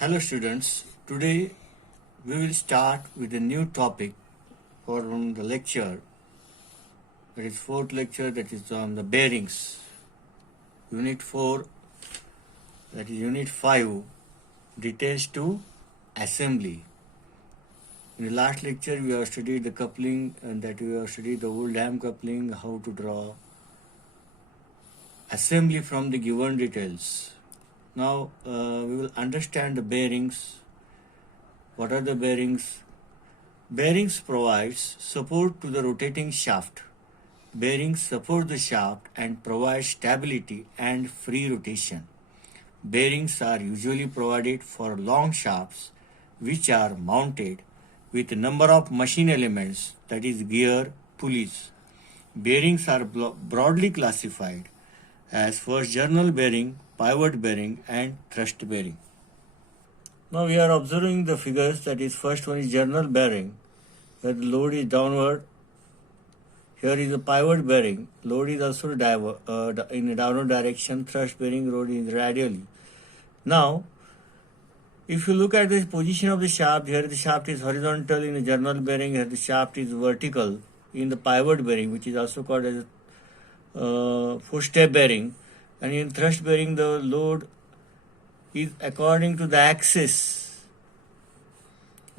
Hello students, today we will start with a new topic for the lecture, that is fourth lecture, that is on the bearings. Unit 4, that is Unit 5, details to assembly. In the last lecture we have studied the coupling and that we have studied the Oldham coupling, how to draw assembly from the given details. Now we will understand the bearings. What are the bearings? Bearings provides support to the rotating shaft. Bearings support the shaft and provide stability and free rotation. Bearings are usually provided for long shafts which are mounted with a number of machine elements, that is gear, pulleys. Bearings are broadly classified as first journal bearing, pivot bearing and thrust bearing. Now we are observing the figures, that is first one is journal bearing, where the load is downward. Here is a pivot bearing, load is also in a downward direction, thrust bearing, load is radially. Now if you look at the position of the shaft, here the shaft is horizontal in the journal bearing, here the shaft is vertical in the pivot bearing, which is also called as footstep bearing, and in thrust bearing the load is according to the axis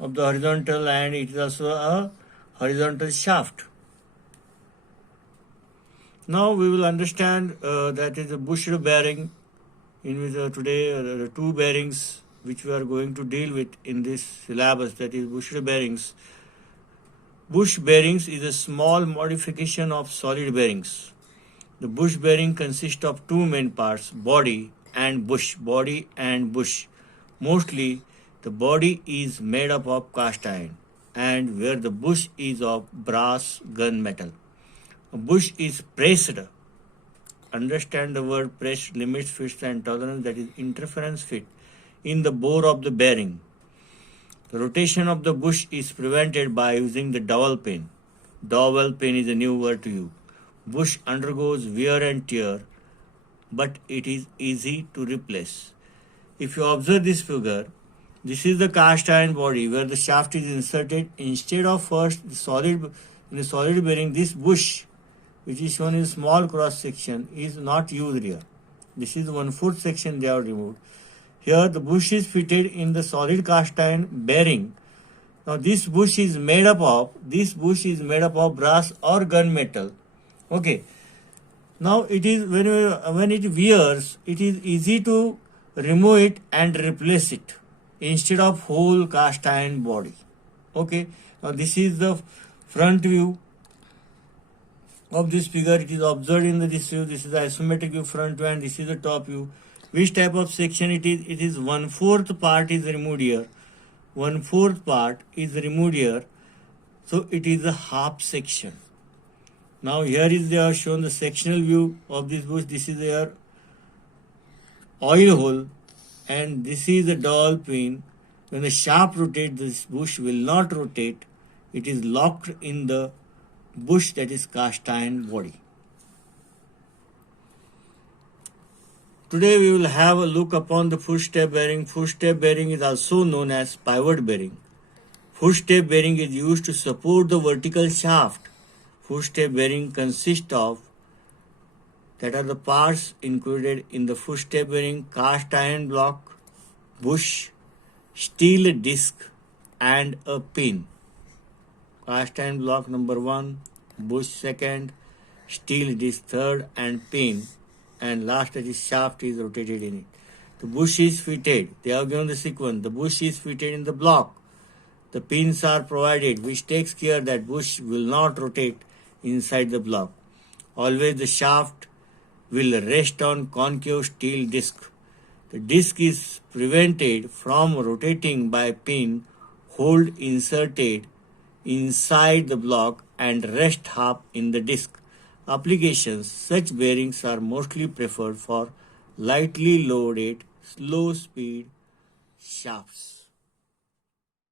of the horizontal and it is also a horizontal shaft. Now we will understand that is a bushed bearing, in which today the two bearings which we are going to deal with in this syllabus, that is bushed bearings. Bush bearings is a small modification of solid bearings. The bush bearing consists of two main parts, body and bush. Mostly the body is made up of cast iron, and where the bush is of brass gunmetal. A bush is pressed. Understand the word pressed, limits, fits and tolerance, that is interference fit, in the bore of the bearing. The rotation of the bush is prevented by using the dowel pin. Dowel pin is a new word to you. Bush undergoes wear and tear, but it is easy to replace. If you observe this figure, this is the cast iron body where the shaft is inserted. Instead of first in the solid bearing, this bush, which is shown in small cross section, is not used here. This is 1/4 section they have removed. Here the bush is fitted in the solid cast iron bearing. Now this bush is made up of brass or gunmetal. Okay. Now it is when it wears, it is easy to remove it and replace it instead of whole cast iron body. Okay. Now this is the front view of this figure. It is observed in this view. This is the isometric view, front view, and this is the top view. Which type of section it is? It is 1/4 part is removed here. 1/4 part is removed here. So it is a half section. Now here is they have shown the sectional view of this bush. This is their oil hole and this is the dowel pin. When the shaft rotates, this bush will not rotate. It is locked in the bush, that is cast iron body. Today we will have a look upon the footstep bearing. Footstep bearing is also known as pivot bearing. Footstep bearing is used to support the vertical shaft. Footstep bearing consists of, that are the parts included in the footstep bearing: cast iron block, bush, steel disc and a pin. Cast iron block number 1, bush second, steel disc third and pin, and last that is shaft is rotated in it. The bush is fitted. They have given the sequence. The bush is fitted in the block. The pins are provided, which takes care that bush will not rotate inside the block. Always the shaft will rest on concave steel disc. The disc is prevented from rotating by pin hold inserted inside the block and rest half in the disc. Applications: such bearings are mostly preferred for lightly loaded, slow speed shafts.